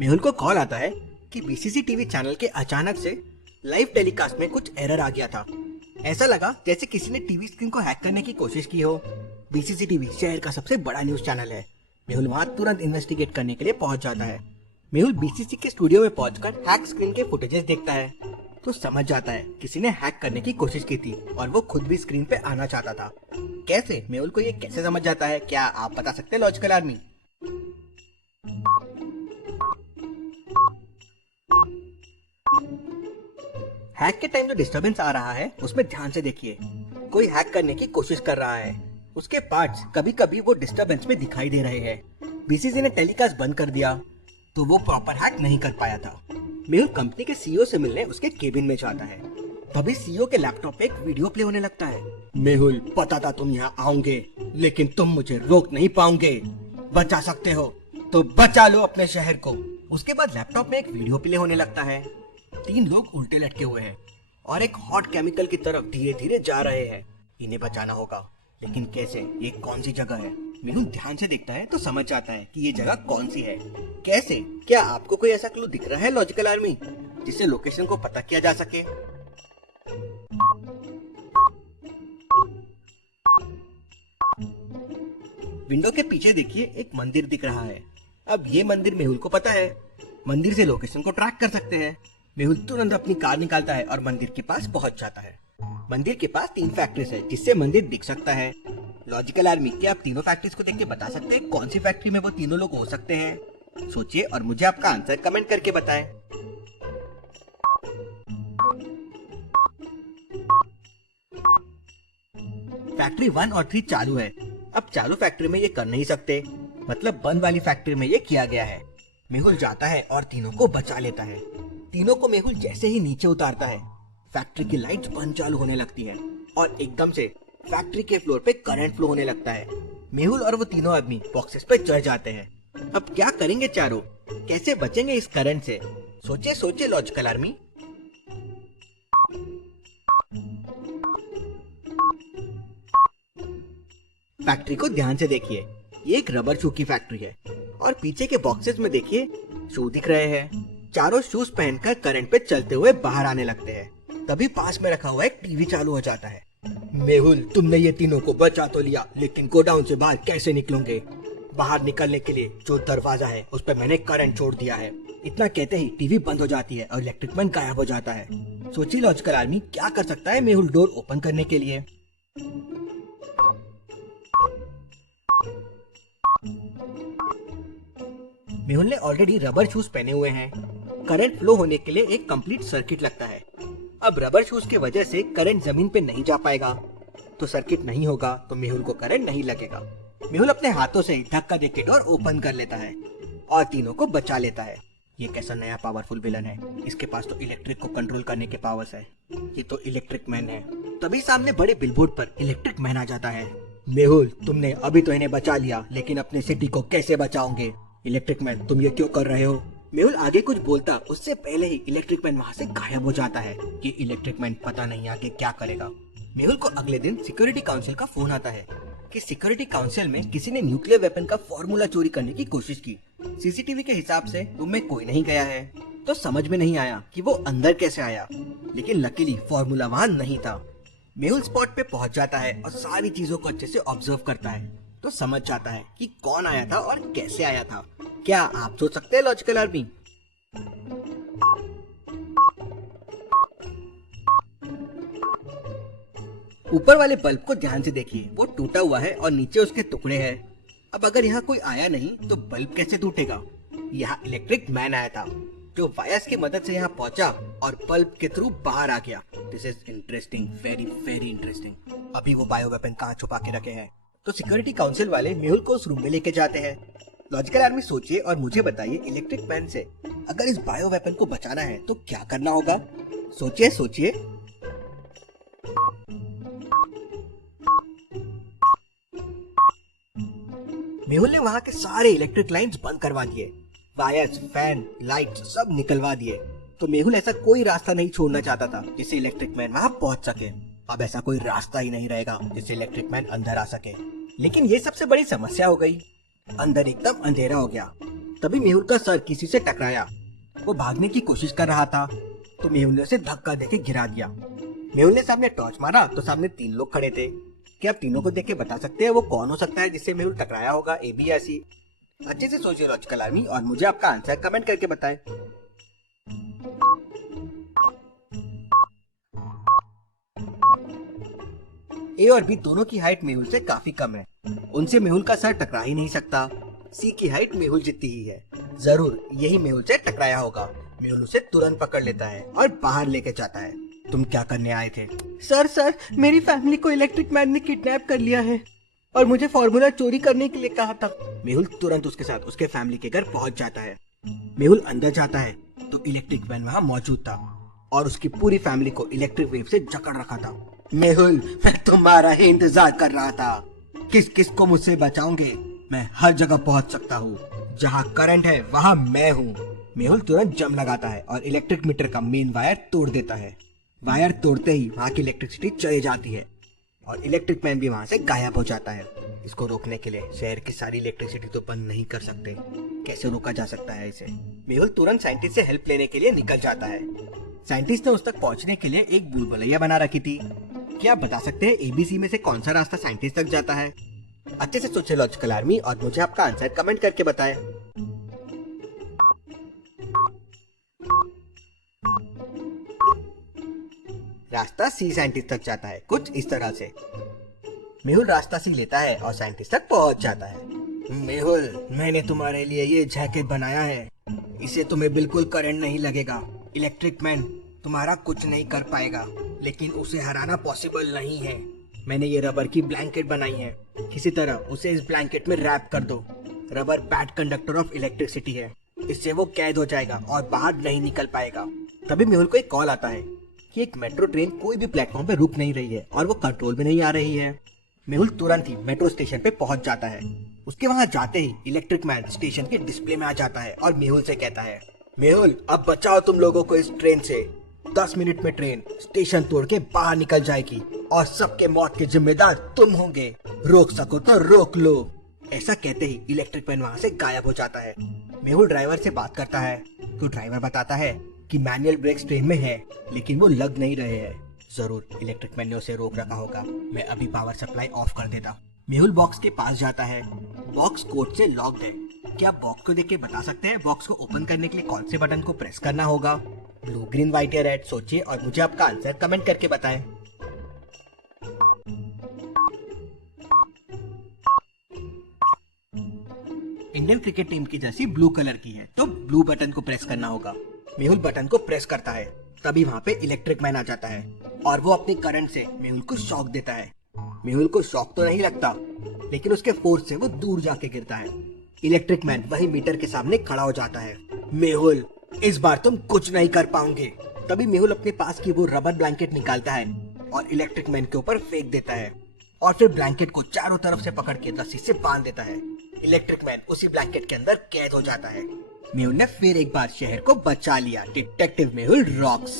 मेहुल को कॉल आता है कि बीसीसी टीवी चैनल के अचानक से लाइव टेलीकास्ट में कुछ एरर आ गया था। ऐसा लगा जैसे किसी ने टीवी स्क्रीन को हैक करने की कोशिश की हो। बीसीसी टीवी शहर का सबसे बड़ा न्यूज चैनल है। मेहुल वहां तुरंत इन्वेस्टिगेट करने के लिए पहुंच जाता है। मेहुल बीसीसी के स्टूडियो में पहुंचकर हैक स्क्रीन के फुटेजेस देखता है तो समझ जाता है किसी ने हैक करने की कोशिश की थी और वो खुद भी स्क्रीन पे आना चाहता था। कैसे? मेहुल को ये कैसे समझ जाता है, क्या आप बता सकते हैं लॉजिकल आर्मी? हैक के टाइम जो डिस्टरबेंस आ रहा है उसमें ध्यान से देखिए। कोई हैक करने की कोशिश कर रहा है, उसके पार्ट्स कभी कभी वो डिस्टरबेंस में दिखाई दे रहे हैं। बीसीसी ने टेलीकास्ट बंद कर दिया तो वो प्रॉपर हैक नहीं कर पाया था। मेहुल कंपनी के सीईओ से मिलने उसके केबिन में जाता है। तभी सीईओ के लैपटॉप पे एक वीडियो प्ले होने लगता है। मेहुल, पता था तुम यहाँ आओगे, लेकिन तुम मुझे रोक नहीं पाओगे। बचा सकते हो तो बचा लो अपने शहर को। उसके बाद लैपटॉप में एक वीडियो प्ले होने लगता है। 3 लोग उल्टे लटके हुए हैं और एक हॉट केमिकल की तरफ धीरे धीरे जा रहे हैं। इन्हें बचाना होगा, लेकिन कैसे? ये कौन सी जगह है? मेहुल ध्यान से देखता है तो समझ जाता है कि ये जगह कौन सी है। कैसे? क्या आपको कोई ऐसा क्लू दिख रहा है लॉजिकल आर्मी, जिससे लोकेशन को पता किया जा सके? विंडो के पीछे देखिए, एक मंदिर दिख रहा है। अब ये मंदिर मेहुल को पता है। मंदिर से लोकेशन को ट्रैक कर सकते हैं। मेहुल तुरंत अपनी कार निकालता है और मंदिर के पास पहुंच जाता है। मंदिर के पास 3 फैक्ट्रीज है जिससे मंदिर दिख सकता है। लॉजिकल आर्मी, क्या आप तीनों फैक्ट्रीज को देख के बता सकते हैं कौन सी फैक्ट्री में वो तीनों लोग हो सकते हैं? सोचिए और मुझे आपका आंसर कमेंट करके बताएं। फैक्ट्री 1 और 3 चालू है। अब चालू फैक्ट्री में ये कर नहीं सकते, मतलब बंद वाली फैक्ट्री में ये किया गया है। मेहुल जाता है और तीनों को बचा लेता है। तीनों को मेहुल जैसे ही नीचे उतारता है, फैक्ट्री की लाइट्स बंद चालू होने लगती है और एकदम से फैक्ट्री के फ्लोर पे करंट फ्लो होने लगता है। मेहुल और वो तीनों आदमी बॉक्सेस पे चढ़ जाते हैं। अब क्या करेंगे चारों? कैसे बचेंगे इस करंट से? सोचिए सोचिए लॉजिकल आर्मी। फैक्ट्री को ध्यान से देखिए, ये एक रबर शू की फैक्ट्री है और पीछे के बॉक्सेस में देखिए शू दिख रहे हैं। चारों शूज पहनकर करंट पे चलते हुए बाहर आने लगते हैं। तभी पास में रखा हुआ एक टीवी चालू हो जाता है। मेहुल, तुमने ये तीनों को बचा तो लिया, लेकिन गोडाउन से बाहर कैसे निकलोगे? बाहर निकलने के लिए जो दरवाजा है उस पर मैंने करंट छोड़ दिया है। इतना कहते ही टीवी बंद हो जाती है और इलेक्ट्रिक मैन गायब हो जाता है। सोचिए लॉजिकल आर्मी, क्या कर सकता है मेहुल डोर ओपन करने के लिए? मेहुल ने ऑलरेडी रबर शूज पहने हुए हैं। करंट फ्लो होने के लिए एक कंप्लीट सर्किट लगता है। अब रबर शूज की वजह से करंट जमीन पे नहीं जा पाएगा, तो सर्किट नहीं होगा तो मेहुल को करंट नहीं लगेगा। मेहुल अपने हाथों से धक्का देके डोर ओपन कर लेता है और तीनों को बचा लेता है। ये कैसा नया पावरफुल विलन है? इसके पास तो इलेक्ट्रिक को कंट्रोल करने के पावर्स है। ये तो इलेक्ट्रिक मैन है। तभी सामने बड़े बिलबोर्ड पर इलेक्ट्रिक मैन आ जाता है। मेहुल, तुमने अभी तो इन्हें बचा लिया, लेकिन अपने सिटी को कैसे बचाओगे? इलेक्ट्रिक मैन, तुम ये क्यों कर रहे हो? मेहुल आगे कुछ बोलता उससे पहले ही इलेक्ट्रिक मैन वहाँ से गायब हो जाता है। कि इलेक्ट्रिक मैन पता नहीं आगे क्या करेगा। मेहुल को अगले दिन सिक्योरिटी काउंसिल का फोन आता है कि सिक्योरिटी काउंसिल में किसी ने न्यूक्लियर वेपन का फॉर्मूला चोरी करने की कोशिश की। सीसीटीवी के हिसाब से रूम में कोई नहीं गया है, तो समझ में नहीं आया कि वो अंदर कैसे आया, लेकिन लकीली फॉर्मूला वहाँ नहीं था। मेहुल स्पॉट पे पहुंच जाता है और सारी चीजों को अच्छे से ऑब्जर्व करता है, तो समझ जाता है कि कौन आया था और कैसे आया था। क्या आप सोच सकते हैं लॉजिकल आर्मी? ऊपर वाले बल्ब को ध्यान से देखिए, वो टूटा हुआ है और नीचे उसके टुकड़े हैं। अब अगर यहाँ कोई आया नहीं तो बल्ब कैसे टूटेगा? यहाँ इलेक्ट्रिक मैन आया था जो वायर्स की मदद से यहाँ पहुंचा और बल्ब के थ्रू बाहर आ गया। This is interesting, very very interesting. अभी वो बायो वेपन कहाँ छुपा के रखे हैं? तो सिक्योरिटी काउंसिल वाले मेहुल को उस रूम में लेके जाते हैं। लॉजिकल आर्मी, सोचिए और मुझे बताइए, इलेक्ट्रिक मैन से अगर इस बायो वेपन को बचाना है तो क्या करना होगा? सोचिए सोचिए। मेहुल ने वहाँ के सारे इलेक्ट्रिक लाइंस बंद करवा दिए, वायर्स, फैन, लाइट्स सब निकलवा दिए। तो मेहुल ऐसा कोई रास्ता नहीं छोड़ना चाहता था जिससे इलेक्ट्रिक मैन वहाँ पहुँच सके। अब ऐसा कोई रास्ता ही नहीं रहेगा जिससे इलेक्ट्रिक मैन अंदर आ सके। लेकिन ये सबसे बड़ी समस्या हो गई। अंदर एकदम अंधेरा हो गया। तभी मेहुल का सर किसी से टकराया। वो भागने की कोशिश कर रहा था तो मेहुल ने उसे धक्का देके गिरा दिया। मेहुल ने सामने टॉर्च मारा तो सामने 3 लोग खड़े थे। क्या आप तीनों को देख के बता सकते हैं वो कौन हो सकता है जिससे मेहुल टकराया होगा, ए बी या सी? अच्छे से सोचिए लॉजिकल आर्मी और मुझे आपका आंसर कमेंट करके बताएं। ए और बी दोनों की हाइट मेहुल से काफी कम है, उनसे मेहुल का सर टकरा ही नहीं सकता। सी की हाइट मेहुल जितनी ही है, जरूर यही मेहुल से टकराया होगा। मेहुल उसे तुरंत पकड़ लेता है और बाहर लेके जाता है। तुम क्या करने आए थे? सर मेरी फैमिली को इलेक्ट्रिक मैन ने किडनैप कर लिया है और मुझे फार्मूला चोरी करने के लिए कहा था। मेहुल तुरंत उसके साथ उसके फैमिली के घर पहुंच जाता है। मेहुल अंदर जाता है तो इलेक्ट्रिक मैन वहाँ मौजूद था और उसकी पूरी फैमिली को इलेक्ट्रिक वेव से जकड़ रखा था। मेहुल, मैं तुम्हारा ही इंतजार कर रहा था। किस किस को मुझसे बचाओगे? मैं हर जगह पहुंच सकता हूँ, जहाँ करंट है वहाँ मैं हूँ। मेहुल तुरंत जम लगाता है और इलेक्ट्रिक मीटर का मेन वायर तोड़ देता है। वायर तोड़ते ही वहाँ की इलेक्ट्रिसिटी चली जाती है और इलेक्ट्रिक मैन भी वहाँ से गायब हो जाता है। इसको रोकने के लिए शहर की सारी इलेक्ट्रिसिटी तो बंद नहीं कर सकते, कैसे रोका जा सकता है इसे? मेहुल तुरंत साइंटिस्ट से हेल्प लेने के लिए निकल जाता है। साइंटिस्ट ने उस तक पहुँचने के लिए एक भूल भुलैया बना रखी थी। क्या आप बता सकते हैं एबीसी में से कौन सा रास्ता साइंटिस्ट तक जाता है? अच्छे से सोचिए लॉजिकल आर्मी और मुझे आपका आंसर कमेंट करके बताएं। रास्ता सी साइंटिस्ट तक जाता है, कुछ इस तरह से। मेहुल रास्ता सी लेता है और साइंटिस्ट तक पहुंच जाता है। मेहुल, मैंने तुम्हारे लिए ये जैकेट बनाया है, इसे तुम्हें बिल्कुल करंट नहीं लगेगा। इलेक्ट्रिक मैन तुम्हारा कुछ नहीं कर पाएगा, लेकिन उसे हराना पॉसिबल नहीं है। मैंने ये रबर की ब्लैंकेट बनाई है, किसी तरह उसे इस ब्लैंकेट में रैप कर दो। Rubber bad conductor of electricity है, इससे वो कैद हो जाएगा और बाहर नहीं निकल पाएगा। तभी मेहुल को एक कॉल आता है कि एक मेट्रो ट्रेन कोई भी प्लेटफॉर्म पे रुक नहीं रही है और वो कंट्रोल में नहीं आ रही है। मेहुल तुरंत ही मेट्रो स्टेशन पे पहुंच जाता है। उसके वहां जाते ही इलेक्ट्रिक मैन स्टेशन के डिस्प्ले में आ जाता है और मेहुल से कहता है, मेहुल, अब बचाओ तुम लोगों को इस ट्रेन से। 10 मिनट में ट्रेन स्टेशन तोड़ के बाहर निकल जाएगी और सबके मौत के जिम्मेदार तुम होंगे। रोक सको तो रोक लो। ऐसा कहते ही इलेक्ट्रिक मैन वहाँ से गायब हो जाता है। मेहुल ड्राइवर से बात करता है तो ड्राइवर बताता है कि मैनुअल ब्रेक्स ट्रेन में है, लेकिन वो लग नहीं रहे हैं। जरूर इलेक्ट्रिक मैन ने उसे रोक रखा होगा। मैं अभी पावर सप्लाई ऑफ कर देता। मेहुल बॉक्स के पास जाता है। बॉक्स कोड से लॉक्ड है। क्या आप बॉक्स को देख के बता सकते हैं बॉक्स को ओपन करने के लिए कौन से बटन को प्रेस करना होगा? ब्लू, ग्रीन, व्हाइट या रेड? सोचिए और मुझे आपका आंसर कमेंट करके बताएं। इंडियन क्रिकेट टीम की जर्सी ब्लू कलर की है, तो ब्लू बटन को प्रेस करना होगा। मेहुल बटन को प्रेस करता है, तभी वहाँ पे इलेक्ट्रिक मैन आ जाता है और वो अपनी करंट से मेहुल को शॉक देता है। मेहुल को शॉक तो नहीं लगता, लेकिन उसके फोर्स से वो दूर जाके गिरता है। इलेक्ट्रिक मैन वही मीटर के सामने खड़ा हो जाता है। मेहुल, इस बार तुम कुछ नहीं कर पाओगे। तभी मेहुल अपने पास की वो रबर ब्लैंकेट निकालता है और इलेक्ट्रिक मैन के ऊपर फेंक देता है और फिर ब्लैंकेट को चारों तरफ से पकड़ के रस्सी से बांध देता है। इलेक्ट्रिक मैन उसी ब्लैंकेट के अंदर कैद हो जाता है। मेहुल ने फिर एक बार शहर को बचा लिया। Detective Mehul rocks.